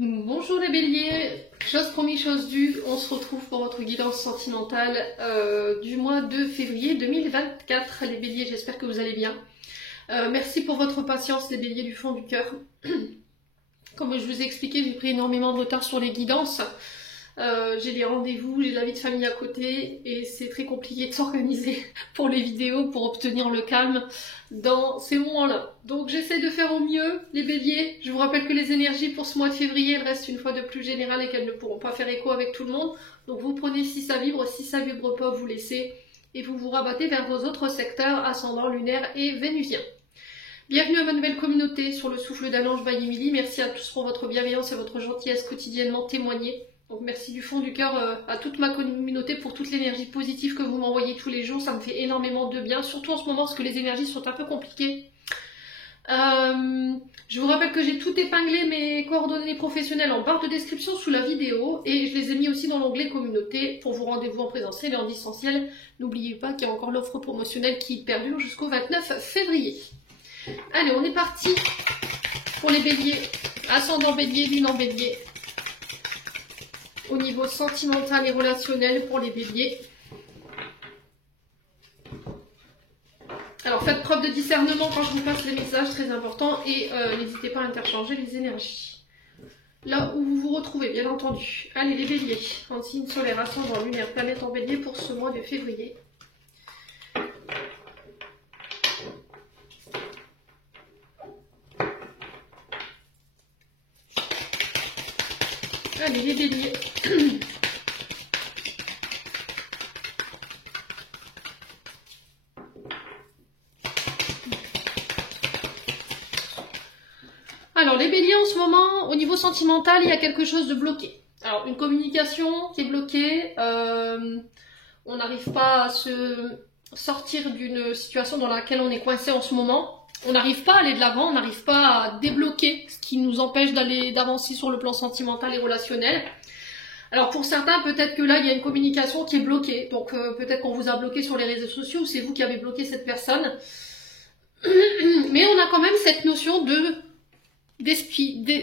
Bonjour les béliers, chose promis, chose due, on se retrouve pour votre guidance sentimentale du mois de février 2024. Les béliers, j'espère que vous allez bien. Merci pour votre patience les béliers du fond du cœur. Comme je vous ai expliqué, j'ai pris énormément de retard sur les guidances. J'ai les rendez-vous, j'ai la vie de famille à côté et c'est très compliqué de s'organiser pour les vidéos, pour obtenir le calme dans ces moments-là. Donc j'essaie de faire au mieux, les béliers. Je vous rappelle que les énergies pour ce mois de février, elles restent une fois de plus générales et qu'elles ne pourront pas faire écho avec tout le monde. Donc vous prenez si ça vibre pas, vous laissez et vous vous rabattez vers vos autres secteurs, ascendant, lunaire et vénusien. Bienvenue à ma nouvelle communauté sur le souffle d'un ange by Emily. Merci à tous pour votre bienveillance et votre gentillesse quotidiennement témoignée. Donc merci du fond du cœur à toute ma communauté pour toute l'énergie positive que vous m'envoyez tous les jours, ça me fait énormément de bien, surtout en ce moment parce que les énergies sont un peu compliquées. Je vous rappelle que j'ai tout épinglé mes coordonnées professionnelles en barre de description sous la vidéo et je les ai mis aussi dans l'onglet communauté pour vos rendez-vous en présentiel et en distanciel. N'oubliez pas qu'il y a encore l'offre promotionnelle qui perdure jusqu'au 29 février. Allez, on est parti pour les béliers, ascendant bélier, lune en bélier. Au niveau sentimental et relationnel pour les béliers. Alors faites preuve de discernement quand je vous passe les messages, très important, et n'hésitez pas à interchanger les énergies. Là où vous vous retrouvez, bien entendu. Allez les béliers, en signe solaire, ascendant, lunaire, planète en bélier pour ce mois de février. Allez les béliers. Alors les béliers en ce moment, au niveau sentimental, il y a quelque chose de bloqué. Alors une communication qui est bloquée, on n'arrive pas à se sortir d'une situation dans laquelle on est coincé en ce moment. On n'arrive pas à aller de l'avant, on n'arrive pas à débloquer ce qui nous empêche d'avancer sur le plan sentimental et relationnel. Alors pour certains, peut-être que là, il y a une communication qui est bloquée. Donc peut-être qu'on vous a bloqué sur les réseaux sociaux ou c'est vous qui avez bloqué cette personne. Mais on a quand même cette notion d'espier.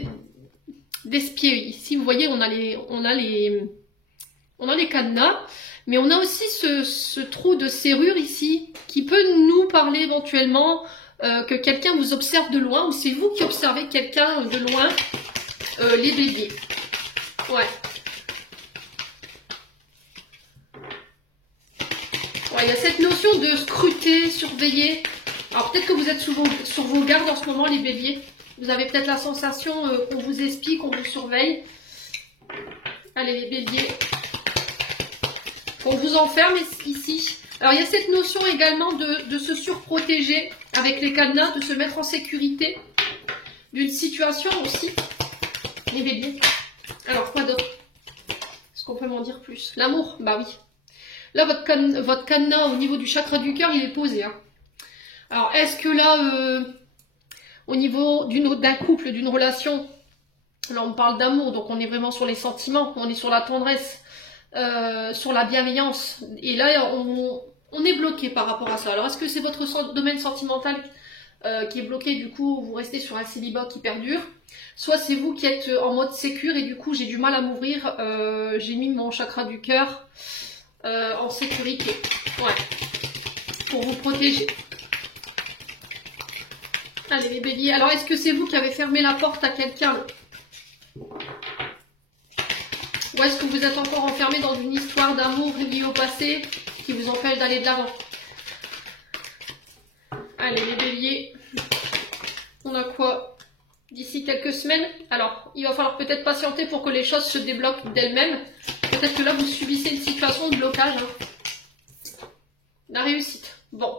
Ici, vous voyez, on a les cadenas. Mais on a aussi ce trou de serrure ici qui peut nous parler éventuellement que quelqu'un vous observe de loin ou c'est vous qui observez quelqu'un de loin, les béliers. Ouais. Ouais, il y a cette notion de scruter, surveiller. Alors peut-être que vous êtes sur vos gardes en ce moment, les béliers. Vous avez peut-être la sensation qu'on vous espie, qu'on vous surveille. Allez, les béliers. On vous enferme ici. Alors il y a cette notion également de se surprotéger avec les cadenas, de se mettre en sécurité d'une situation aussi. Les béliers. Alors quoi d'autre? Est-ce qu'on peut m'en dire plus? L'amour? Bah oui. Là votre cadenas au niveau du chakra du cœur il est posé. Hein. Alors est-ce que là au niveau d'un couple, d'une relation, là on parle d'amour donc on est vraiment sur les sentiments, on est sur la tendresse. Sur la bienveillance et là on est bloqué par rapport à ça. Alors est-ce que c'est votre domaine sentimental qui est bloqué, du coup vous restez sur un célibat qui perdure, soit c'est vous qui êtes en mode sécure et du coup j'ai du mal à m'ouvrir, j'ai mis mon chakra du cœur en sécurité, ouais, pour vous protéger. Allez les béliers, alors est-ce que c'est vous qui avez fermé la porte à quelqu'un? Ou est-ce que vous êtes encore enfermé dans une histoire d'amour liée au passé qui vous empêche d'aller de l'avant? Allez les béliers, on a quoi d'ici quelques semaines? Alors, il va falloir peut-être patienter pour que les choses se débloquent d'elles-mêmes. Peut-être que là, vous subissez une situation de blocage. Hein. La réussite. Bon.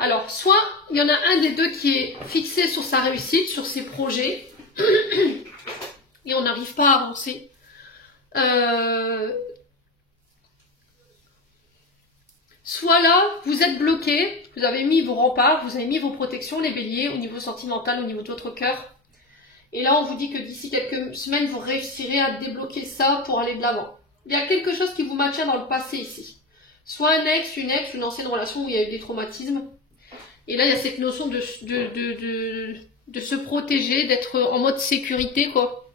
Alors, soit il y en a un des deux qui est fixé sur sa réussite, sur ses projets, et on n'arrive pas à avancer. Soit là, vous êtes bloqué, vous avez mis vos remparts, vous avez mis vos protections, les béliers, au niveau sentimental, au niveau de votre cœur. Et là, on vous dit que d'ici quelques semaines, vous réussirez à débloquer ça pour aller de l'avant. Il y a quelque chose qui vous maintient dans le passé ici. Soit un ex, une ancienne relation où il y a eu des traumatismes. Et là, il y a cette notion de se protéger, d'être en mode sécurité, quoi.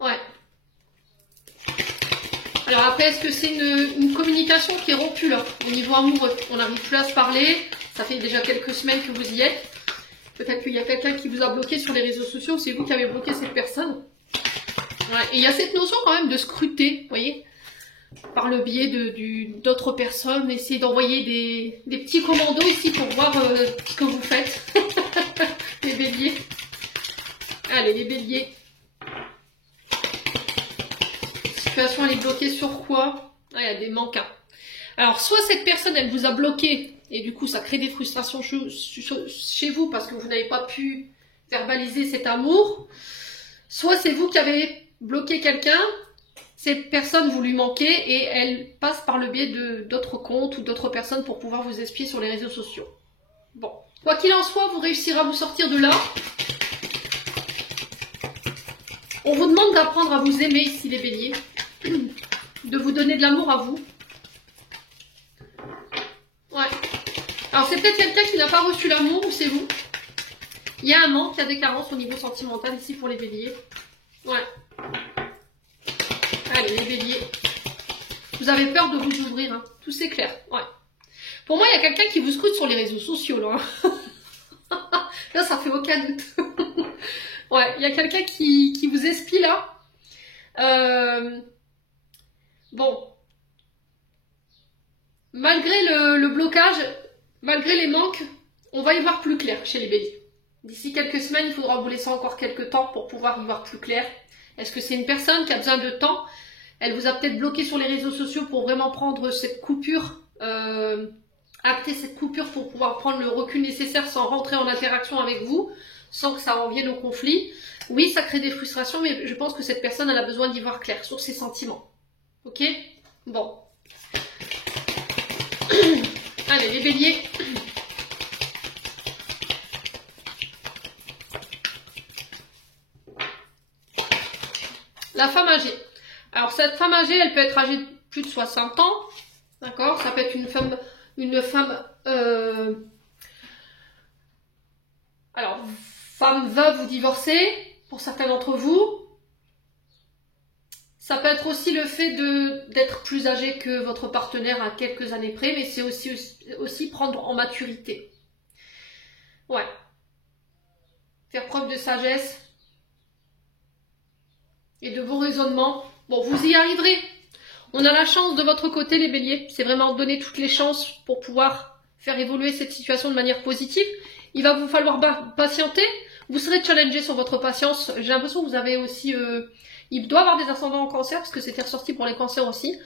Ouais. Alors après, est-ce que c'est une communication qui est rompue, là, au niveau amoureux? On n'arrive plus à se parler, ça fait déjà quelques semaines que vous y êtes. Peut-être qu'il y a quelqu'un qui vous a bloqué sur les réseaux sociaux, c'est vous qui avez bloqué cette personne. Ouais. Et il y a cette notion quand même de scruter, vous voyez, par le biais d'autres personnes, essayer d'envoyer des petits commandos ici pour voir ce que vous faites. Les béliers. Allez, les béliers. La situation, elle est bloquée sur quoi? Ah, il y a des manques. Alors, soit cette personne, elle vous a bloqué, et du coup, ça crée des frustrations chez vous parce que vous n'avez pas pu verbaliser cet amour. Soit c'est vous qui avez bloqué quelqu'un, cette personne vous lui manquez, et elle passe par le biais d'autres comptes ou d'autres personnes pour pouvoir vous espier sur les réseaux sociaux. Bon. Quoi qu'il en soit, vous réussirez à vous sortir de là. On vous demande d'apprendre à vous aimer ici, les béliers. De vous donner de l'amour à vous. Ouais. Alors c'est peut-être quelqu'un qui n'a pas reçu l'amour, ou c'est vous. Il y a un manque, il y a des carences au niveau sentimental ici pour les béliers. Ouais. Allez, les béliers. Vous avez peur de vous ouvrir, hein. Tout c'est clair. Ouais. Pour moi, il y a quelqu'un qui vous scrute sur les réseaux sociaux, là. Là, ça fait aucun doute. Ouais, il y a quelqu'un qui vous espie, là. Bon. Malgré le blocage, malgré les manques, on va y voir plus clair chez les béliers. D'ici quelques semaines, il faudra vous laisser encore quelques temps pour pouvoir y voir plus clair. Est-ce que c'est une personne qui a besoin de temps? Elle vous a peut-être bloqué sur les réseaux sociaux pour vraiment prendre cette coupure, acter cette coupure pour pouvoir prendre le recul nécessaire sans rentrer en interaction avec vous, sans que ça en vienne au conflit. Oui, ça crée des frustrations, mais je pense que cette personne, elle a besoin d'y voir clair sur ses sentiments. Ok? Bon. Allez, les béliers. La femme âgée. Alors, cette femme âgée, elle peut être âgée de plus de 60 ans. D'accord? Ça peut être une femme alors, femme veuve ou divorcée, pour certains d'entre vous. Ça peut être aussi le fait d'être plus âgé que votre partenaire à quelques années près, mais c'est aussi prendre en maturité. Ouais. Faire preuve de sagesse et de vos raisonnements. Bon, vous y arriverez. On a la chance de votre côté, les béliers. C'est vraiment donner toutes les chances pour pouvoir faire évoluer cette situation de manière positive. Il va vous falloir patienter. Vous serez challengé sur votre patience. J'ai l'impression que vous avez aussi... il doit avoir des ascendants en cancer, parce que c'était ressorti pour les cancers aussi.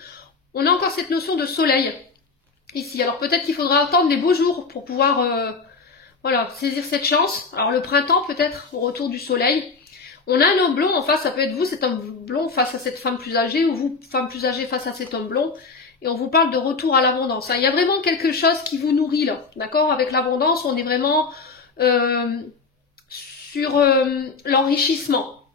On a encore cette notion de soleil ici. Alors peut-être qu'il faudra attendre les beaux jours pour pouvoir voilà, saisir cette chance. Alors le printemps peut-être, au retour du soleil. On a un homme blond en face, ça peut être vous, cet homme blond face à cette femme plus âgée, ou vous, femme plus âgée face à cet homme blond. Et on vous parle de retour à l'abondance. Il y a vraiment quelque chose qui vous nourrit là, d'accord? Avec l'abondance, on est vraiment sur l'enrichissement.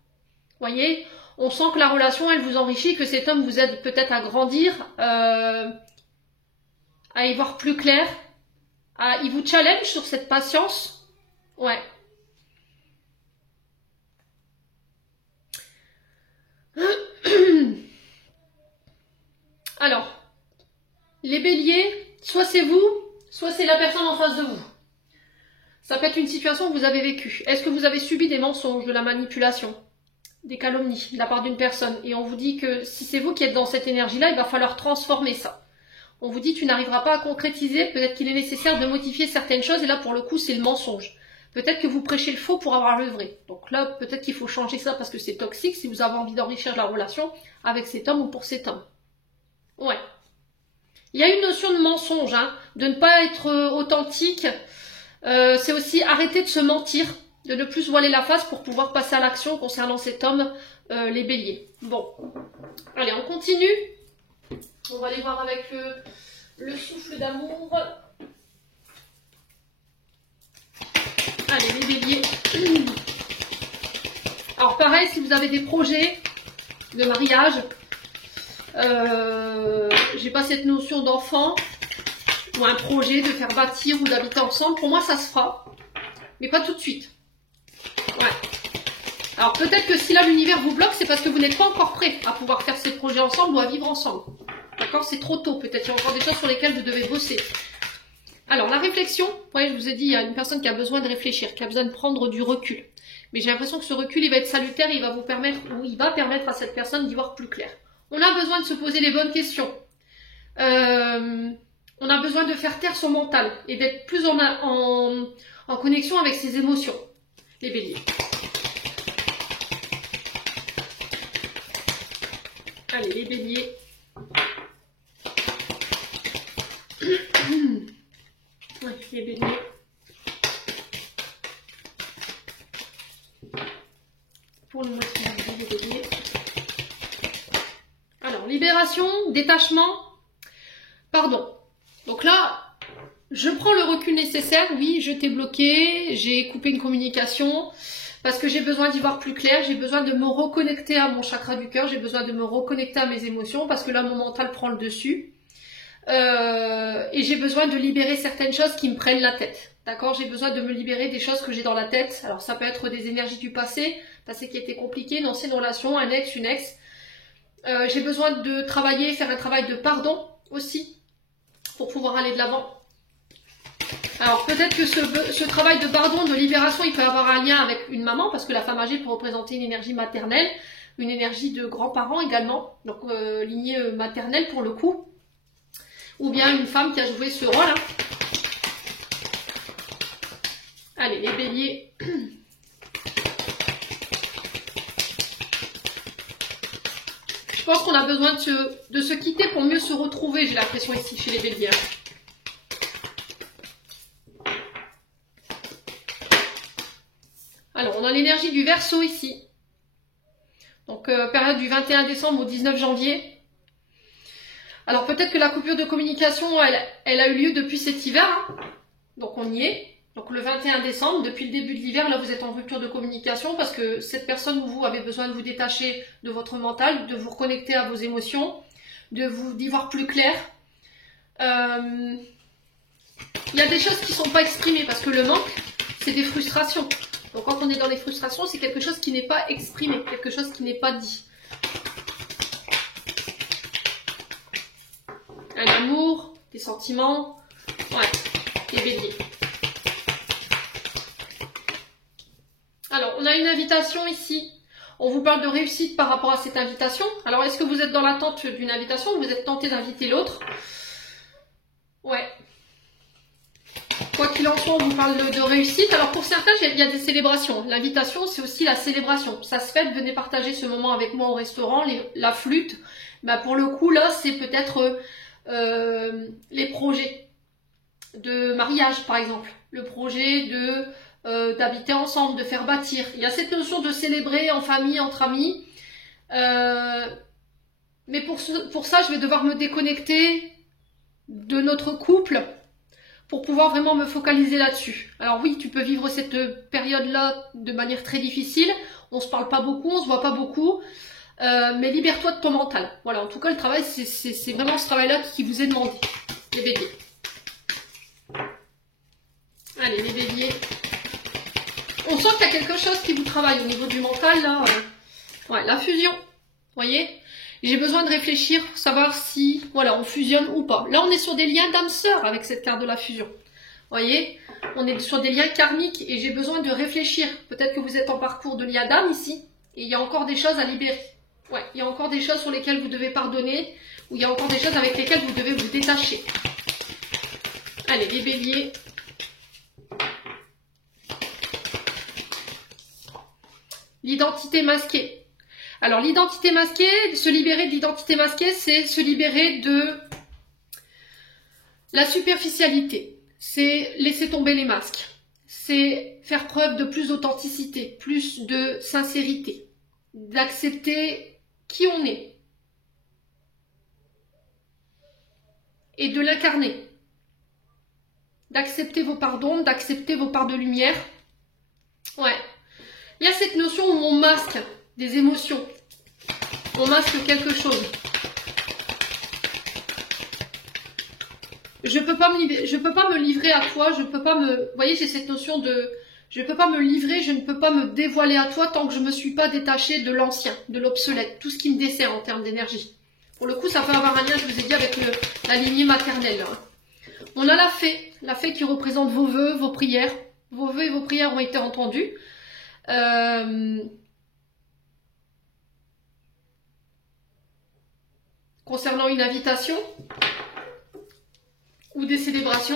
Vous voyez? On sent que la relation, elle vous enrichit, que cet homme vous aide peut-être à grandir, à y voir plus clair. Il vous challenge sur cette patience. Ouais. Alors, les béliers, soit c'est vous, soit c'est la personne en face de vous. Ça peut être une situation que vous avez vécue. Est-ce que vous avez subi des mensonges, de la manipulation, des calomnies de la part d'une personne? Et on vous dit que si c'est vous qui êtes dans cette énergie-là, il va falloir transformer ça. On vous dit tu n'arriveras pas à concrétiser, peut-être qu'il est nécessaire de modifier certaines choses, et là pour le coup c'est le mensonge. Peut-être que vous prêchez le faux pour avoir le vrai. Donc là, peut-être qu'il faut changer ça parce que c'est toxique si vous avez envie d'enrichir la relation avec cet homme ou pour cet homme. Ouais. Il y a une notion de mensonge, hein, de ne pas être authentique. C'est aussi arrêter de se mentir, de ne plus se voiler la face pour pouvoir passer à l'action concernant cet homme, les béliers. Bon. Allez, on continue. On va aller voir avec le souffle d'amour. Allez, les béliers. Alors pareil, si vous avez des projets de mariage, j'ai pas cette notion d'enfant, ou un projet de faire bâtir ou d'habiter ensemble, pour moi ça se fera, mais pas tout de suite. Ouais. Alors peut-être que si là l'univers vous bloque, c'est parce que vous n'êtes pas encore prêt à pouvoir faire ces projets ensemble ou à vivre ensemble. D'accord? C'est trop tôt, peut-être il y a encore des choses sur lesquelles vous devez bosser. Alors la réflexion, ouais, je vous ai dit, il y a une personne qui a besoin de réfléchir, qui a besoin de prendre du recul. Mais j'ai l'impression que ce recul, il va être salutaire, il va vous permettre, ou il va permettre à cette personne d'y voir plus clair. On a besoin de se poser les bonnes questions. On a besoin de faire taire son mental et d'être plus en connexion avec ses émotions, les béliers. Allez, les béliers. Ouais, les béliers. Pour le mois de février, les béliers. Alors, libération, détachement, pardon. Donc là, je prends le recul nécessaire. Oui, je t'ai bloqué, j'ai coupé une communication parce que j'ai besoin d'y voir plus clair. J'ai besoin de me reconnecter à mon chakra du cœur. J'ai besoin de me reconnecter à mes émotions parce que là, mon mental prend le dessus. Et j'ai besoin de libérer certaines choses qui me prennent la tête. D'accord? J'ai besoin de me libérer des choses que j'ai dans la tête. Alors, ça peut être des énergies du passé qui était compliqué, une ancienne relation, un ex, une ex. J'ai besoin de travailler, faire un travail de pardon aussi pour pouvoir aller de l'avant. Alors peut-être que ce travail de pardon, de libération, il peut avoir un lien avec une maman parce que la femme âgée peut représenter une énergie maternelle, une énergie de grands-parents également, donc lignée maternelle pour le coup, ou bien une femme qui a joué ce rôle. Hein. Allez, les béliers. Je pense qu'on a besoin de se quitter pour mieux se retrouver, j'ai l'impression ici chez les béliers. Alors, on a l'énergie du Verseau ici. Donc, période du 21 décembre au 19 janvier. Alors, peut-être que la coupure de communication, elle a eu lieu depuis cet hiver. Hein. Donc, on y est. Donc, le 21 décembre, depuis le début de l'hiver, là, vous êtes en rupture de communication parce que cette personne ou vous avez besoin de vous détacher de votre mental, de vous reconnecter à vos émotions, d'y voir plus clair. Il y a des choses qui ne sont pas exprimées parce que le manque, c'est des frustrations. Donc, quand on est dans les frustrations, c'est quelque chose qui n'est pas exprimé, quelque chose qui n'est pas dit. Un amour, des sentiments, ouais, les béliers. Alors, on a une invitation ici. On vous parle de réussite par rapport à cette invitation. Alors, est-ce que vous êtes dans l'attente d'une invitation ou vous êtes tenté d'inviter l'autre? Ouais. Quoi qu'il en soit, on vous parle de réussite. Alors, pour certains, il y a des célébrations. L'invitation, c'est aussi la célébration. Ça se fait, venez partager ce moment avec moi au restaurant, la flûte. Bah, pour le coup, là, c'est peut-être les projets de mariage, par exemple. Le projet d'habiter ensemble, de faire bâtir. Il y a cette notion de célébrer en famille, entre amis. Mais pour ça, je vais devoir me déconnecter de notre couple pour pouvoir vraiment me focaliser là-dessus. Alors oui, tu peux vivre cette période-là de manière très difficile. On se parle pas beaucoup, on se voit pas beaucoup. Mais libère-toi de ton mental. Voilà, en tout cas, le travail, c'est vraiment ce travail-là qui vous est demandé. Les béliers. Allez, les béliers. On sent qu'il y a quelque chose qui vous travaille au niveau du mental, là. Ouais, la fusion. Vous voyez? J'ai besoin de réfléchir pour savoir si, voilà, on fusionne ou pas. Là, on est sur des liens d'âme-sœur avec cette carte de la fusion. Vous voyez? On est sur des liens karmiques et j'ai besoin de réfléchir. Peut-être que vous êtes en parcours de lien d'âme ici et il y a encore des choses à libérer. Ouais, il y a encore des choses sur lesquelles vous devez pardonner ou il y a encore des choses avec lesquelles vous devez vous détacher. Allez, les béliers. L'identité masquée. Alors, l'identité masquée, se libérer de l'identité masquée, c'est se libérer de la superficialité. C'est laisser tomber les masques. C'est faire preuve de plus d'authenticité, plus de sincérité, d'accepter qui on est et de l'incarner. D'accepter vos pardons, d'accepter vos parts de lumière. Ouais. Il y a cette notion où on masque des émotions. On masque quelque chose. je peux pas me livrer à toi, je peux pas me, vous voyez, j'ai cette notion de, je peux pas me livrer, je ne peux pas me dévoiler à toi tant que je me suis pas détachée de l'ancien, de l'obsolète, tout ce qui me dessert en termes d'énergie. Pour le coup, ça peut avoir un lien, je vous ai dit, avec la lignée maternelle. Hein. On a la fée qui représente vos vœux, vos prières. Vos vœux et vos prières ont été entendus. Concernant une invitation ou des célébrations.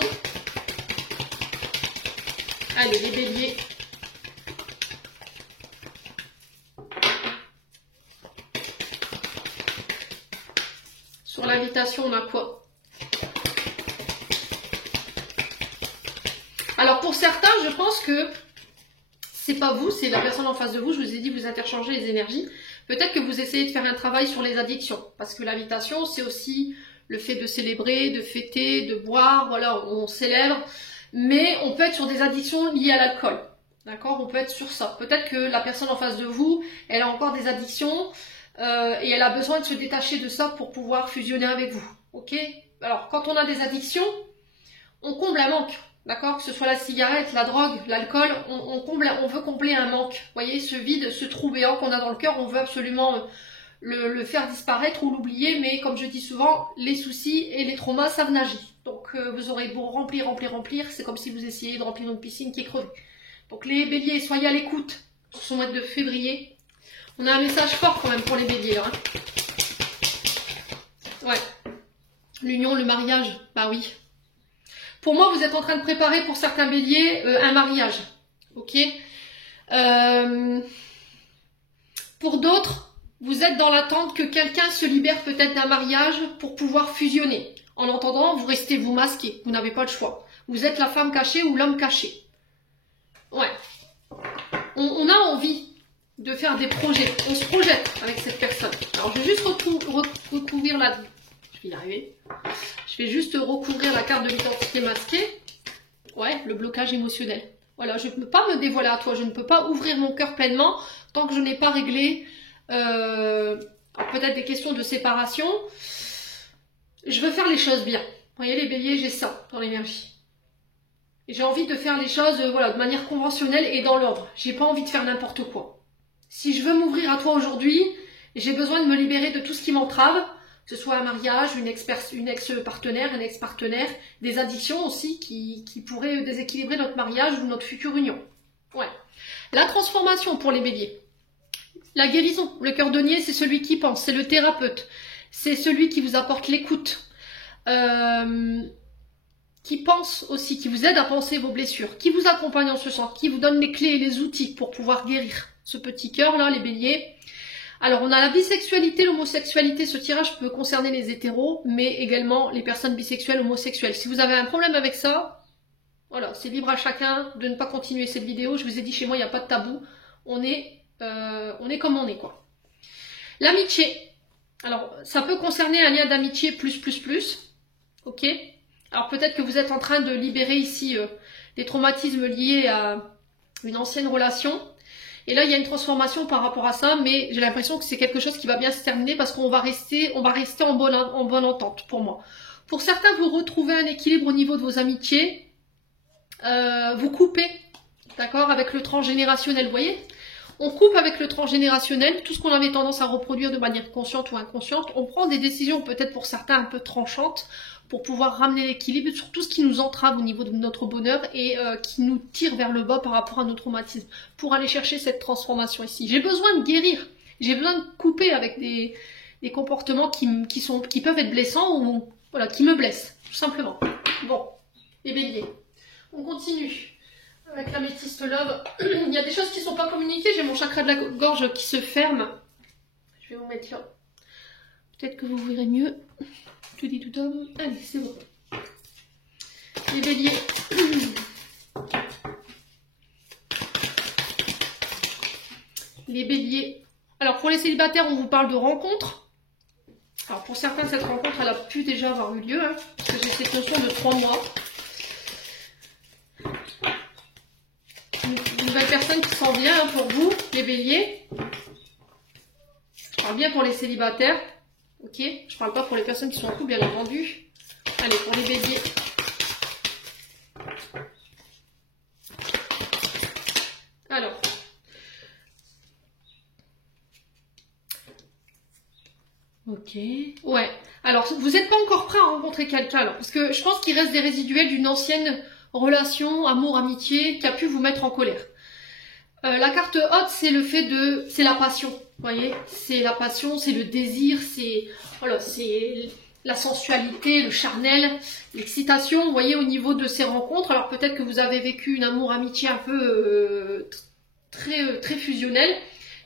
Allez, les béliers. Sur l'invitation, on a quoi? Alors pour certains, je pense que c'est pas vous, c'est la personne en face de vous. Je vous ai dit, vous interchangez les énergies. Peut-être que vous essayez de faire un travail sur les addictions. Parce que l'invitation, c'est aussi le fait de célébrer, de fêter, de boire. Voilà, on célèbre. Mais on peut être sur des addictions liées à l'alcool. D'accord? On peut être sur ça. Peut-être que la personne en face de vous, elle a encore des addictions et elle a besoin de se détacher de ça pour pouvoir fusionner avec vous. Ok? Alors, quand on a des addictions, on comble un manque. D'accord? Que ce soit la cigarette, la drogue, l'alcool, on veut combler un manque. Vous voyez, ce vide, ce trou béant qu'on a dans le cœur, on veut absolument le faire disparaître ou l'oublier, mais comme je dis souvent, les soucis et les traumas savent nager. Donc vous aurez beau remplir, c'est comme si vous essayiez de remplir une piscine qui est crevée. Donc les béliers, soyez à l'écoute sur ce mois de février. On a un message fort quand même pour les béliers là. Hein. Ouais. L'union, le mariage, bah oui. Pour moi, vous êtes en train de préparer pour certains béliers un mariage. Ok. Pour d'autres, vous êtes dans l'attente que quelqu'un se libère peut-être d'un mariage pour pouvoir fusionner. En entendant, vous restez vous masqué. Vous n'avez pas le choix. Vous êtes la femme cachée ou l'homme caché. Ouais. On a envie de faire des projets. On se projette avec cette personne. Alors, je vais juste recouvrir la... Je vais y arriver. Je vais juste recouvrir la carte de l'identité masquée. Ouais, le blocage émotionnel. Voilà, je ne peux pas me dévoiler à toi. Je ne peux pas ouvrir mon cœur pleinement tant que je n'ai pas réglé peut-être des questions de séparation. Je veux faire les choses bien. Vous voyez, les béliers, j'ai ça dans l'énergie. J'ai envie de faire les choses voilà, de manière conventionnelle et dans l'ordre. J'ai pas envie de faire n'importe quoi. Si je veux m'ouvrir à toi aujourd'hui, j'ai besoin de me libérer de tout ce qui m'entrave. Que ce soit un mariage, une ex-partenaire, un ex-partenaire, des addictions aussi qui pourraient déséquilibrer notre mariage ou notre future union. Ouais. La transformation pour les béliers. La guérison. Le cordonnier, c'est celui qui pense, c'est le thérapeute. C'est celui qui vous apporte l'écoute. Qui pense aussi, qui vous aide à penser vos blessures, qui vous accompagne en ce sens, qui vous donne les clés et les outils pour pouvoir guérir ce petit cœur là, les béliers. Alors on a la bisexualité, l'homosexualité, ce tirage peut concerner les hétéros, mais également les personnes bisexuelles, homosexuelles. Si vous avez un problème avec ça, voilà, c'est libre à chacun de ne pas continuer cette vidéo. Je vous ai dit, chez moi, il n'y a pas de tabou. On est comme on est, quoi. L'amitié. Alors, ça peut concerner un lien d'amitié plus. Ok? Alors peut-être que vous êtes en train de libérer ici des traumatismes liés à une ancienne relation. Et là, il y a une transformation par rapport à ça, mais j'ai l'impression que c'est quelque chose qui va bien se terminer parce qu'on va rester en bonne entente pour moi. Pour certains, vous retrouvez un équilibre au niveau de vos amitiés. Vous coupez, d'accord, avec le transgénérationnel, vous voyez? On coupe avec le transgénérationnel, tout ce qu'on avait tendance à reproduire de manière consciente ou inconsciente. On prend des décisions peut-être pour certains un peu tranchantes pour pouvoir ramener l'équilibre sur tout ce qui nous entrave au niveau de notre bonheur et qui nous tire vers le bas par rapport à nos traumatismes pour aller chercher cette transformation ici. J'ai besoin de guérir, j'ai besoin de couper avec des comportements qui peuvent être blessants ou voilà, qui me blessent, tout simplement. Bon, les béliers, on continue. Avec l'améthyste love, il y a des choses qui ne sont pas communiquées. J'ai mon chakra de la gorge qui se ferme. Je vais vous mettre là. Peut-être que vous verrez mieux. Tout dit tout homme. Allez, c'est bon. Les béliers. Les béliers. Alors pour les célibataires, on vous parle de rencontres. Alors pour certains, cette rencontre, elle a pu déjà avoir eu lieu. Hein, parce que j'ai cette notion de 3 mois. Une nouvelle personne qui s'en vient hein, pour vous, les béliers. Je parle bien pour les célibataires. Ok, je parle pas pour les personnes qui sont en couple, bien entendu. Allez, pour les béliers. Ok. Ouais. Alors, vous n'êtes pas encore prêt à rencontrer quelqu'un, là, parce que je pense qu'il reste des résiduels d'une ancienne relation, amour, amitié, qui a pu vous mettre en colère. La carte haute, c'est le fait de... c'est la passion, vous voyez? C'est la passion, c'est le désir, c'est... voilà, c'est la sensualité, le charnel, l'excitation, vous voyez, au niveau de ces rencontres. Alors, peut-être que vous avez vécu une amour-amitié un peu très fusionnel,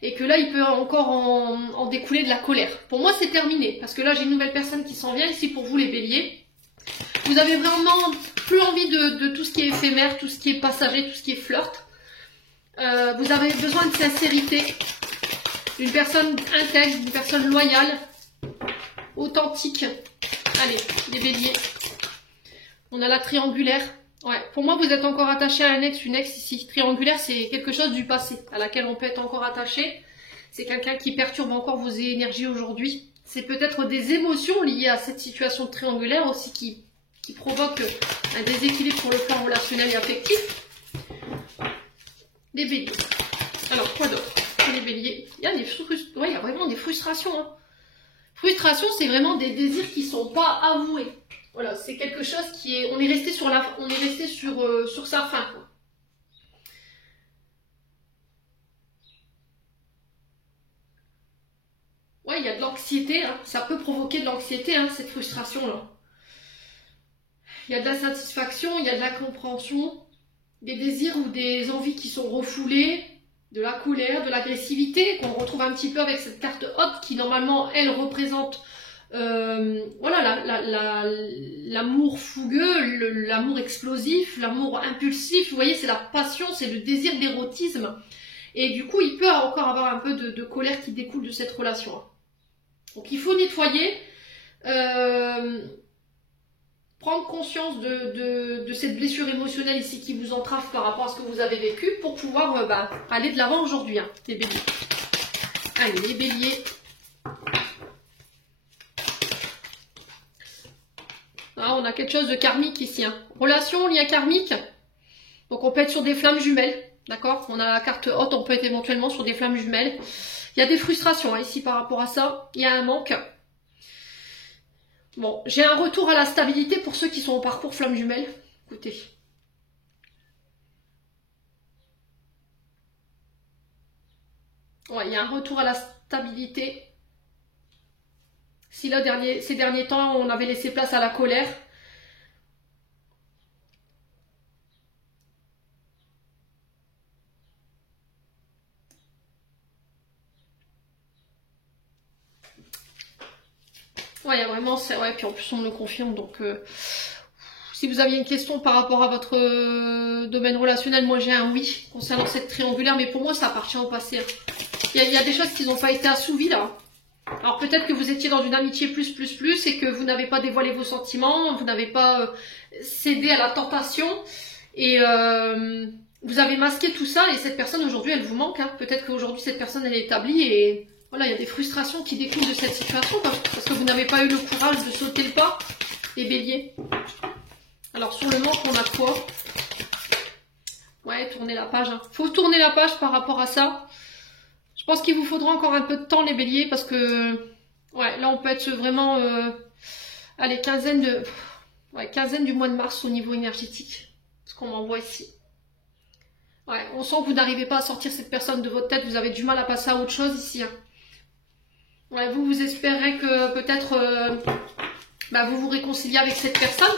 et que là, il peut encore en découler de la colère. Pour moi, c'est terminé, parce que là, j'ai une nouvelle personne qui s'en vient ici pour vous, les béliers. Vous avez vraiment plus envie de tout ce qui est éphémère, tout ce qui est passager, tout ce qui est flirt. Vous avez besoin de sincérité, d'une personne intègre, d'une personne loyale, authentique. Allez, les béliers. On a la triangulaire. Ouais, pour moi, vous êtes encore attaché à un ex, une ex ici. Triangulaire, c'est quelque chose du passé à laquelle on peut être encore attaché. C'est quelqu'un qui perturbe encore vos énergies aujourd'hui. C'est peut-être des émotions liées à cette situation triangulaire aussi qui provoque un déséquilibre sur le plan relationnel et affectif. Les béliers. Alors, quoi d'autre? Les béliers. Il y a il y a vraiment des frustrations. Hein. Frustration, c'est vraiment des désirs qui ne sont pas avoués. Voilà, c'est quelque chose qui est... On est resté sur sa fin, quoi. Ouais, il y a de l'anxiété, hein. Ça peut provoquer de l'anxiété, hein, cette frustration-là. Il y a de l'insatisfaction, il y a de la compréhension, des désirs ou des envies qui sont refoulées, de la colère, de l'agressivité, qu'on retrouve un petit peu avec cette carte haute qui, normalement, elle représente... voilà, l'amour fougueux, l'amour explosif, l'amour impulsif, vous voyez, c'est la passion, c'est le désir d'érotisme. Et du coup, il peut encore avoir un peu de colère qui découle de cette relation. Donc, il faut nettoyer, prendre conscience de cette blessure émotionnelle ici qui vous entrave par rapport à ce que vous avez vécu pour pouvoir aller de l'avant aujourd'hui, hein, les béliers. Allez, les béliers. Ah, on a quelque chose de karmique ici. Hein. Relation, lien karmique. Donc on peut être sur des flammes jumelles. D'accord? On a la carte haute, on peut être éventuellement sur des flammes jumelles. Il y a des frustrations hein, ici par rapport à ça. Il y a un manque. Bon, j'ai un retour à la stabilité pour ceux qui sont au parcours flammes jumelles. Écoutez. Ouais, il y a un retour à la stabilité. Si là, ces derniers temps, on avait laissé place à la colère. Ouais, il y a vraiment... Ouais, puis en plus, on me le confirme. Donc, si vous aviez une question par rapport à votre domaine relationnel, moi, j'ai un oui concernant cette triangulaire. Mais pour moi, ça appartient au passé. Il y a des choses qui n'ont pas été assouvies, là. Alors peut-être que vous étiez dans une amitié plus et que vous n'avez pas dévoilé vos sentiments, vous n'avez pas cédé à la tentation et vous avez masqué tout ça et cette personne aujourd'hui elle vous manque. Hein. Peut-être qu'aujourd'hui cette personne elle est établie et voilà il y a des frustrations qui découlent de cette situation parce que vous n'avez pas eu le courage de sauter le pas, les béliers. Alors sur le manque on a quoi? Ouais, tournez la page. Hein. Faut tourner la page par rapport à ça. Je pense qu'il vous faudra encore un peu de temps les béliers parce que ouais là on peut être vraiment allez quinzaine du mois de mars au niveau énergétique ce qu'on m'envoie ici. Ouais, on sent que vous n'arrivez pas à sortir cette personne de votre tête, vous avez du mal à passer à autre chose ici. Hein. Ouais, vous espérez que peut-être vous vous réconciliez avec cette personne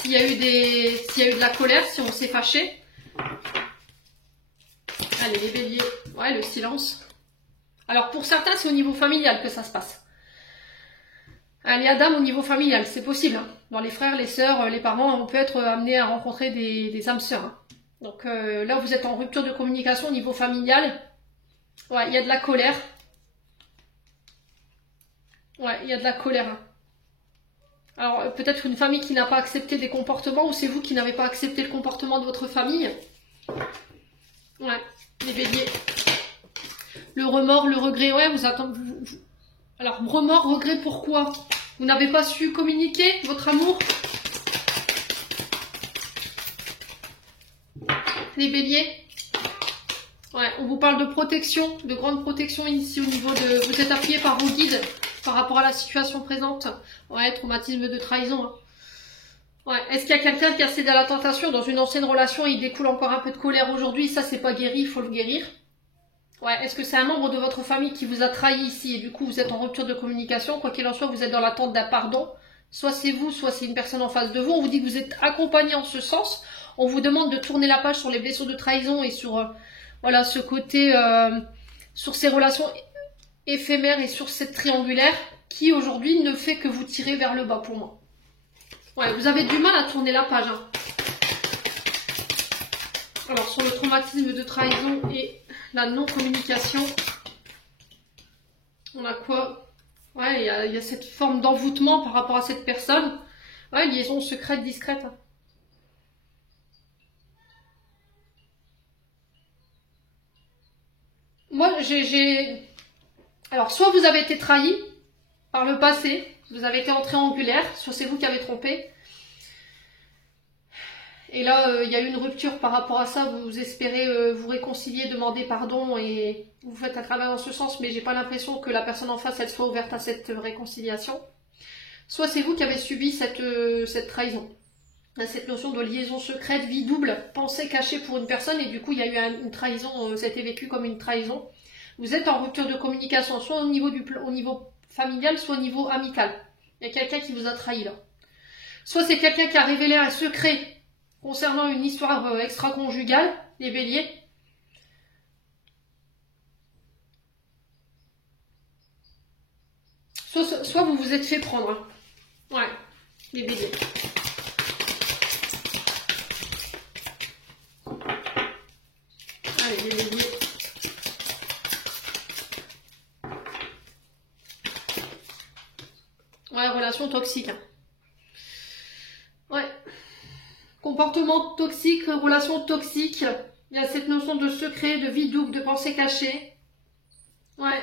s'il y a eu de la colère, si on s'est fâché. Allez les béliers, ouais le silence. Alors pour certains c'est au niveau familial que ça se passe. Allez Adam au niveau familial, c'est possible. Hein. Dans les frères, les sœurs, les parents, on peut être amené à rencontrer des âmes sœurs. Hein. Donc là vous êtes en rupture de communication au niveau familial. Ouais, il y a de la colère. Ouais, il y a de la colère. Hein. Alors peut-être une famille qui n'a pas accepté des comportements ou c'est vous qui n'avez pas accepté le comportement de votre famille. Ouais, les béliers. Le remords, le regret, ouais, vous attendez. Alors, remords, regret, pourquoi? Vous n'avez pas su communiquer votre amour? Les béliers. Ouais, on vous parle de protection, de grande protection ici au niveau de... Vous êtes appuyé par vos guides. par rapport à la situation présente. Ouais, traumatisme de trahison. Hein. Ouais. Est-ce qu'il y a quelqu'un qui a cédé à la tentation dans une ancienne relation et il découle encore un peu de colère aujourd'hui? Ça, c'est pas guéri, il faut le guérir. Ouais. Est-ce que c'est un membre de votre famille qui vous a trahi ici et du coup vous êtes en rupture de communication? Quoi qu'il en soit, vous êtes dans l'attente d'un pardon. Soit c'est vous, soit c'est une personne en face de vous. On vous dit que vous êtes accompagné en ce sens. On vous demande de tourner la page sur les blessures de trahison et sur voilà ce côté, sur ces relations éphémères et sur cette triangulaire qui aujourd'hui ne fait que vous tirer vers le bas pour moi. Ouais, vous avez du mal à tourner la page. Hein. Alors, sur le traumatisme de trahison et la non-communication, on a quoi? Ouais, il y a cette forme d'envoûtement par rapport à cette personne. Ouais, liaison secrète, discrète. Moi, alors, soit vous avez été trahi par le passé, vous avez été en triangulaire, soit c'est vous qui avez trompé. Et là, il y a eu une rupture par rapport à ça, vous espérez vous réconcilier, demander pardon et vous faites un travail dans ce sens, mais j'ai pas l'impression que la personne en face, elle soit ouverte à cette réconciliation. Soit c'est vous qui avez subi cette trahison, cette notion de liaison secrète, vie double, pensée cachée pour une personne et du coup il y a eu une trahison, ça a été vécu comme une trahison. Vous êtes en rupture de communication, soit au niveau familial, soit au niveau amical. Il y a quelqu'un qui vous a trahi là. Soit c'est quelqu'un qui a révélé un secret concernant une histoire extra-conjugale, les béliers. Soit vous vous êtes fait prendre. Hein. Ouais, les béliers. Allez, les béliers. Ouais, relation toxique. Hein. Ouais. Comportement toxique, relation toxique. Il y a cette notion de secret, de vie double, de pensée cachée. Ouais.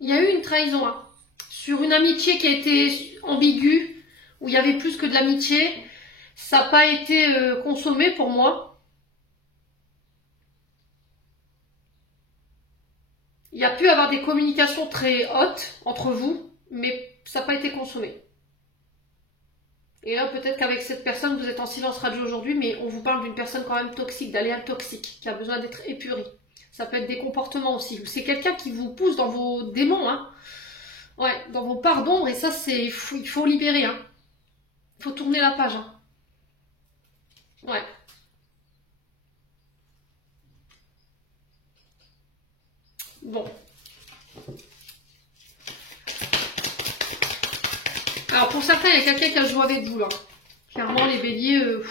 Il y a eu une trahison. Hein. Sur une amitié qui a été ambiguë, où il y avait plus que de l'amitié. Ça n'a pas été consommé pour moi. Il y a pu avoir des communications très hautes entre vous, mais ça n'a pas été consommé. Et là, peut-être qu'avec cette personne, vous êtes en silence radio aujourd'hui, mais on vous parle d'une personne quand même toxique, d'aléa toxique, qui a besoin d'être épurée. Ça peut être des comportements aussi. C'est quelqu'un qui vous pousse dans vos démons, hein. Ouais, dans vos parts d'ombre, et ça, il faut libérer, hein. Il faut tourner la page, hein. Ouais. Bon. Alors pour certains, il y a quelqu'un qui a joué avec vous là. Clairement, les béliers, ouais.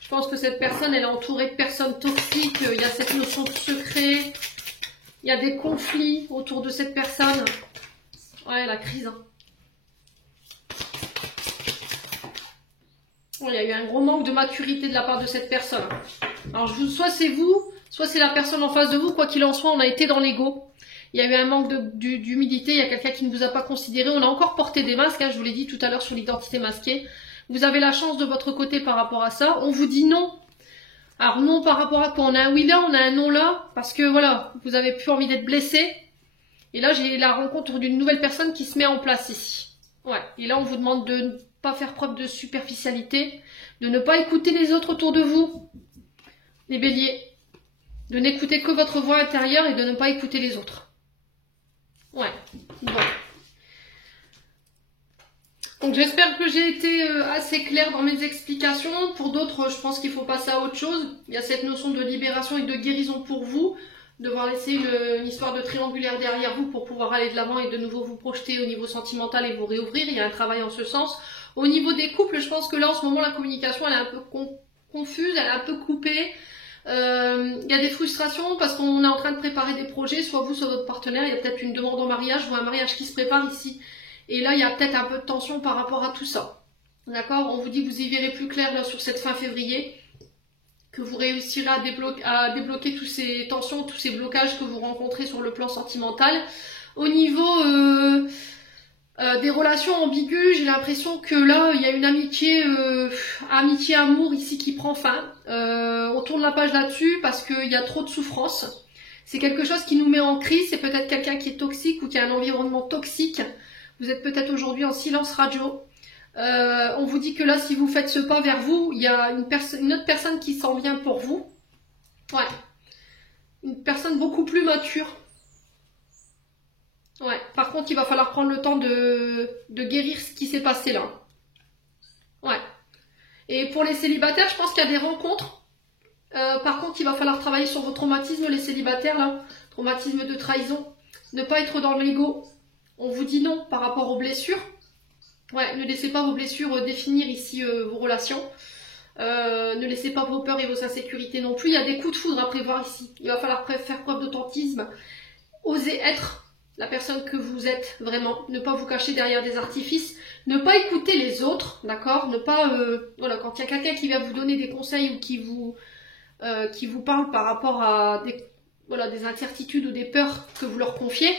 Je pense que cette personne, elle est entourée de personnes toxiques. Il y a cette notion de secret. Il y a des conflits autour de cette personne. Ouais, la crise. Hein. Il y a eu un gros manque de maturité de la part de cette personne. Alors, soit c'est vous, soit c'est la personne en face de vous. Quoi qu'il en soit, on a été dans l'ego. Il y a eu un manque d'humilité, il y a quelqu'un qui ne vous a pas considéré. On a encore porté des masques, hein, je vous l'ai dit tout à l'heure sur l'identité masquée. Vous avez la chance de votre côté par rapport à ça. On vous dit non. Alors non par rapport à quoi? On a un oui là, on a un non là, parce que voilà, vous avez plus envie d'être blessé. Et là, j'ai la rencontre d'une nouvelle personne qui se met en place ici. Ouais. Et là, on vous demande de ne pas faire preuve de superficialité, de ne pas écouter les autres autour de vous, les béliers. De n'écouter que votre voix intérieure et de ne pas écouter les autres. Ouais, bon. Donc j'espère que j'ai été assez claire dans mes explications. Pour d'autres, je pense qu'il faut passer à autre chose. Il y a cette notion de libération et de guérison pour vous. Devoir laisser une histoire de triangulaire derrière vous pour pouvoir aller de l'avant et de nouveau vous projeter au niveau sentimental et vous réouvrir. Il y a un travail en ce sens. Au niveau des couples, je pense que là en ce moment la communication elle est un peu confuse, elle est un peu coupée. Il y a des frustrations parce qu'on est en train de préparer des projets, soit vous, soit votre partenaire, il y a peut-être une demande en mariage ou un mariage qui se prépare ici. Et là, il y a peut-être un peu de tension par rapport à tout ça. D'accord? On vous dit que vous y verrez plus clair là, sur cette fin février, que vous réussirez à débloquer toutes ces tensions, tous ces blocages que vous rencontrez sur le plan sentimental. Au niveau des relations ambiguës, j'ai l'impression que là, il y a une amitié-amour ici qui prend fin. On tourne la page là-dessus parce qu'il y a trop de souffrance. C'est quelque chose qui nous met en crise, c'est peut-être quelqu'un qui est toxique ou qui a un environnement toxique. Vous êtes peut-être aujourd'hui en silence radio. On vous dit que là, si vous faites ce pas vers vous, il y a une autre personne qui s'en vient pour vous. Ouais. Une personne beaucoup plus mature. Ouais. Par contre, il va falloir prendre le temps de guérir ce qui s'est passé là. Ouais. Et pour les célibataires, je pense qu'il y a des rencontres. Par contre, il va falloir travailler sur vos traumatismes, les célibataires là. Traumatisme de trahison. Ne pas être dans l'ego. On vous dit non par rapport aux blessures. Ouais, ne laissez pas vos blessures définir ici vos relations. Ne laissez pas vos peurs et vos insécurités non plus. Il y a des coups de foudre à prévoir ici. Il va falloir faire preuve d'authentisme. Osez être la personne que vous êtes vraiment. Ne pas vous cacher derrière des artifices. Ne pas écouter les autres, d'accord? Ne pas... voilà, quand il y a quelqu'un qui vient vous donner des conseils ou qui vous parle par rapport à des incertitudes ou des peurs que vous leur confiez,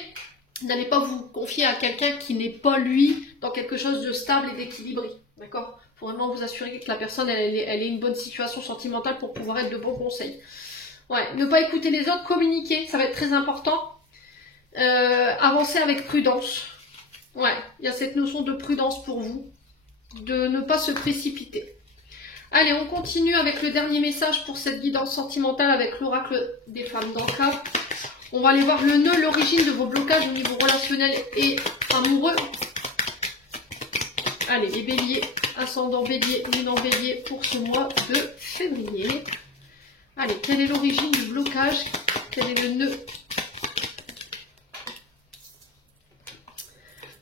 n'allez pas vous confier à quelqu'un qui n'est pas lui dans quelque chose de stable et d'équilibré, d'accord? Il faut vraiment vous assurer que la personne elle ait une bonne situation sentimentale pour pouvoir être de bons conseils. Ouais, ne pas écouter les autres, communiquer, ça va être très important. Avancer avec prudence. Ouais, il y a cette notion de prudence pour vous, de ne pas se précipiter. Allez, on continue avec le dernier message pour cette guidance sentimentale avec l'oracle des femmes d'Ancre. On va aller voir le nœud, l'origine de vos blocages au niveau relationnel et amoureux. Allez, les béliers, ascendant bélier, lune en bélier pour ce mois de février. Allez, quelle est l'origine du blocage? Quel est le nœud?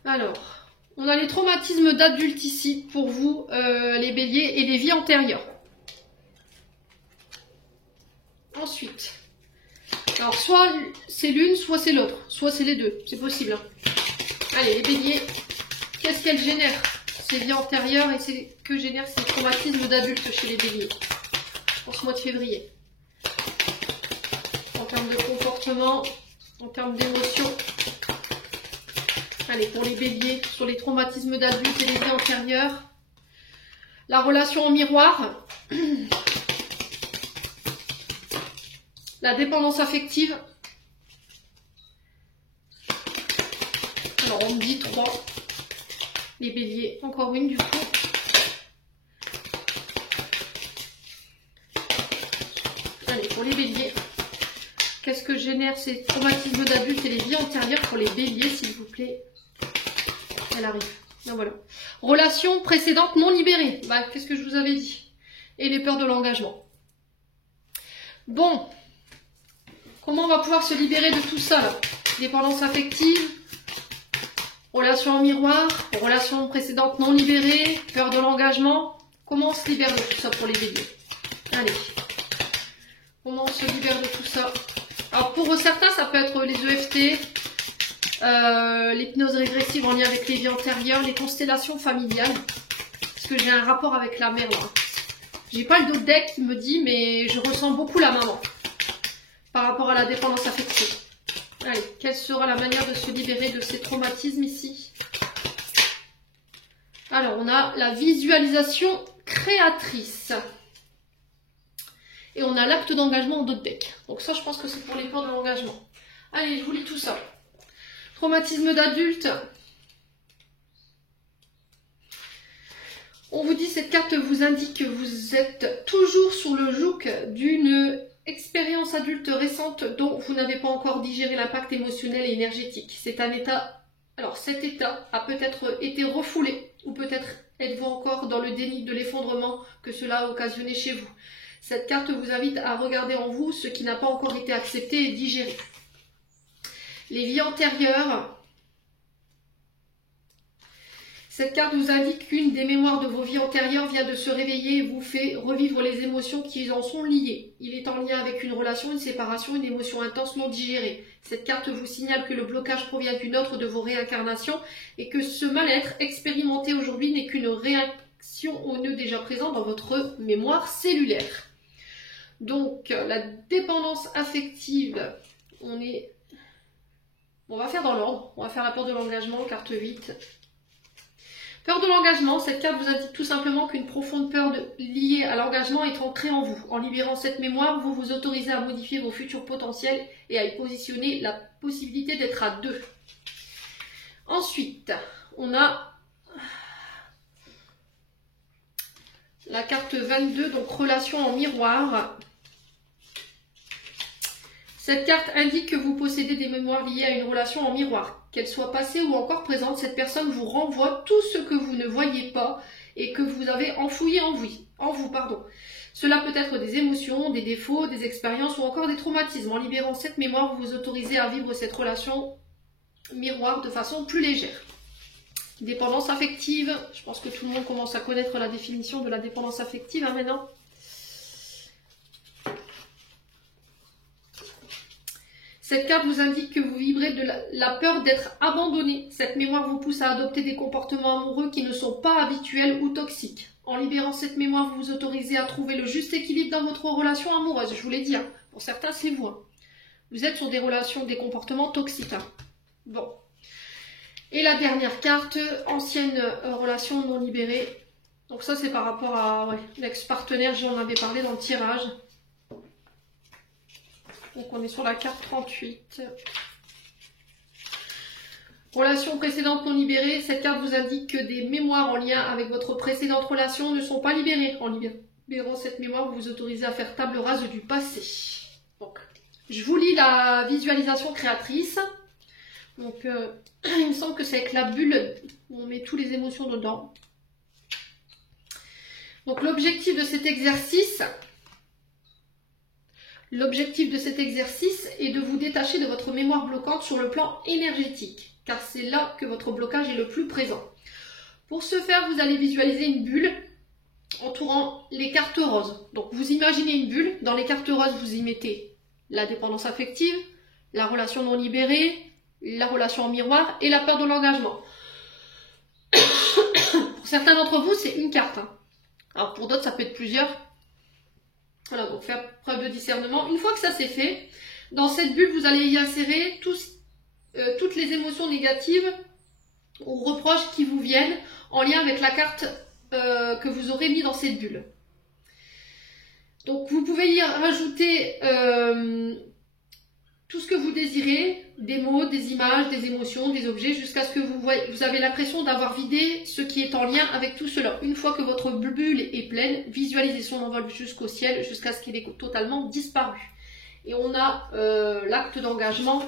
Alors, on a les traumatismes d'adulte ici pour vous, les béliers, et les vies antérieures. Ensuite, alors soit c'est l'une, soit c'est l'autre, soit c'est les deux, c'est possible. Hein. Allez, les béliers, qu'est-ce qu'elles génèrent? Ces vies antérieures et que génèrent ces traumatismes d'adulte chez les béliers en ce mois de février. En termes de comportement, en termes d'émotions. Allez, pour les béliers, sur les traumatismes d'adultes et les vies antérieures. La relation en miroir. La dépendance affective. Alors, on me dit 3. Les béliers, encore une du coup. Allez, pour les béliers. Qu'est-ce que génèrent ces traumatismes d'adultes et les vies antérieures pour les béliers, s'il vous plaît? Elle arrive. Donc voilà. Relation précédente non libérée. Bah, qu'est-ce que je vous avais dit? Et les peurs de l'engagement. Bon. Comment on va pouvoir se libérer de tout ça là? Dépendance affective, relation en miroir, relation précédente non libérée, peur de l'engagement. Comment on se libère de tout ça pour les béliers? Allez. Comment on se libère de tout ça? Alors pour certains, ça peut être les EFT, l'hypnose régressive en lien avec les vies antérieures, les constellations familiales. Parce que j'ai un rapport avec la mère là. J'ai pas le dos de deck qui me dit, mais je ressens beaucoup la maman. Par rapport à la dépendance affective. Allez, quelle sera la manière de se libérer de ces traumatismes ici? Alors, on a la visualisation créatrice. Et on a l'acte d'engagement en dos de deck. Donc ça, je pense que c'est pour les peurs de l'engagement. Allez, je vous lis tout ça. Traumatisme d'adulte. On vous dit, cette carte vous indique que vous êtes toujours sous le joug d'une expérience adulte récente dont vous n'avez pas encore digéré l'impact émotionnel et énergétique. C'est un état. Alors cet état a peut-être été refoulé ou peut-être êtes-vous encore dans le déni de l'effondrement que cela a occasionné chez vous. Cette carte vous invite à regarder en vous ce qui n'a pas encore été accepté et digéré. Les vies antérieures. Cette carte vous indique qu'une des mémoires de vos vies antérieures vient de se réveiller et vous fait revivre les émotions qui en sont liées. Il est en lien avec une relation, une séparation, une émotion intense non digérée. Cette carte vous signale que le blocage provient d'une autre de vos réincarnations et que ce mal-être expérimenté aujourd'hui n'est qu'une réaction au nœud déjà présent dans votre mémoire cellulaire. Donc, la dépendance affective, on va faire dans l'ordre. On va faire la peur de l'engagement, carte 8. Peur de l'engagement, cette carte vous indique tout simplement qu'une profonde peur liée à l'engagement est ancrée en vous. En libérant cette mémoire, vous vous autorisez à modifier vos futurs potentiels et à y positionner la possibilité d'être à deux. Ensuite, on a la carte 22, donc relation en miroir. Cette carte indique que vous possédez des mémoires liées à une relation en miroir. Qu'elle soit passée ou encore présente, cette personne vous renvoie tout ce que vous ne voyez pas et que vous avez enfoui en vous. Cela peut être des émotions, des défauts, des expériences ou encore des traumatismes. En libérant cette mémoire, vous vous autorisez à vivre cette relation miroir de façon plus légère. Dépendance affective, je pense que tout le monde commence à connaître la définition de la dépendance affective maintenant. Cette carte vous indique que vous vibrez de la peur d'être abandonné. Cette mémoire vous pousse à adopter des comportements amoureux qui ne sont pas habituels ou toxiques. En libérant cette mémoire, vous vous autorisez à trouver le juste équilibre dans votre relation amoureuse. Je vous l'ai dit, hein. Pour certains, c'est vous. Vous êtes sur des relations, des comportements toxiques. Hein. Bon. Et la dernière carte, ancienne relation non libérée. Donc ça, c'est par rapport à l'ex-partenaire, j'en avais parlé dans le tirage. Donc on est sur la carte 38. Relation précédente non libérée. Cette carte vous indique que des mémoires en lien avec votre précédente relation ne sont pas libérées. En libérant cette mémoire, vous vous autorisez à faire table rase du passé. Donc, je vous lis la visualisation créatrice. Donc, il me semble que c'est avec la bulle où on met toutes les émotions dedans. Donc, l'objectif de cet exercice... est de vous détacher de votre mémoire bloquante sur le plan énergétique, car c'est là que votre blocage est le plus présent. Pour ce faire, vous allez visualiser une bulle entourant les cartes roses. Donc vous imaginez une bulle, dans les cartes roses vous y mettez la dépendance affective, la relation non libérée, la relation en miroir et la peur de l'engagement. Pour certains d'entre vous, c'est une carte. Hein. Alors pour d'autres, ça peut être plusieurs. Voilà, donc faire preuve de discernement. Une fois que ça c'est fait, dans cette bulle, vous allez y insérer toutes les émotions négatives ou reproches qui vous viennent en lien avec la carte que vous aurez mis dans cette bulle. Donc vous pouvez y rajouter tout ce que vous désirez, des mots, des images, des émotions, des objets, jusqu'à ce que vous avez l'impression d'avoir vidé ce qui est en lien avec tout cela. Une fois que votre bulle est pleine, visualisez son envol jusqu'au ciel, jusqu'à ce qu'il ait totalement disparu. Et on a l'acte d'engagement.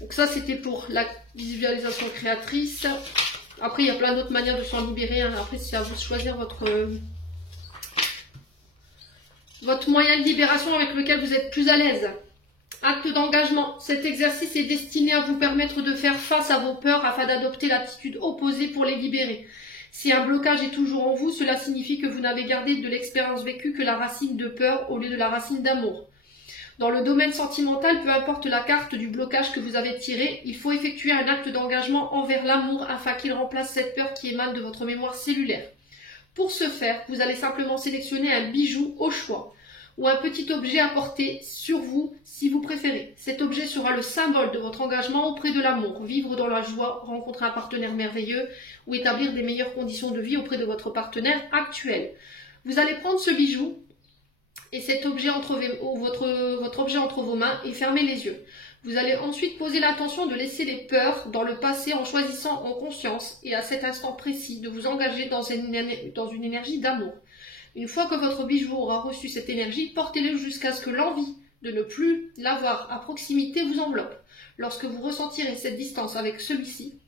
Donc ça, c'était pour la visualisation créatrice. Après, il y a plein d'autres manières de s'en libérer. Hein. Après, c'est à vous de choisir votre moyen de libération avec lequel vous êtes plus à l'aise. Acte d'engagement. Cet exercice est destiné à vous permettre de faire face à vos peurs afin d'adopter l'attitude opposée pour les libérer. Si un blocage est toujours en vous, cela signifie que vous n'avez gardé de l'expérience vécue que la racine de peur au lieu de la racine d'amour. Dans le domaine sentimental, peu importe la carte du blocage que vous avez tiré, il faut effectuer un acte d'engagement envers l'amour afin qu'il remplace cette peur qui émane de votre mémoire cellulaire. Pour ce faire, vous allez simplement sélectionner un bijou au choix ou un petit objet à porter sur vous si vous préférez. Cet objet sera le symbole de votre engagement auprès de l'amour, vivre dans la joie, rencontrer un partenaire merveilleux ou établir des meilleures conditions de vie auprès de votre partenaire actuel. Vous allez prendre ce bijou et cet objet votre objet entre vos mains et fermer les yeux. Vous allez ensuite poser l'intention de laisser les peurs dans le passé en choisissant en conscience et à cet instant précis de vous engager dans une énergie d'amour. Une fois que votre bijou aura reçu cette énergie, portez-le jusqu'à ce que l'envie de ne plus l'avoir à proximité vous enveloppe. Lorsque vous ressentirez cette distance avec celui-ci,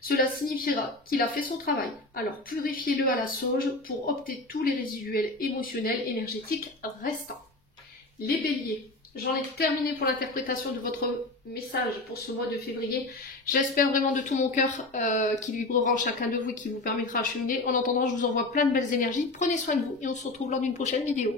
cela signifiera qu'il a fait son travail. Alors purifiez-le à la sauge pour opter tous les résiduels émotionnels énergétiques restants. Les béliers, j'en ai terminé pour l'interprétation de votre message pour ce mois de février. J'espère vraiment de tout mon cœur qu'il vibrera en chacun de vous et qu'il vous permettra de cheminer. En attendant, je vous envoie plein de belles énergies. Prenez soin de vous et on se retrouve lors d'une prochaine vidéo.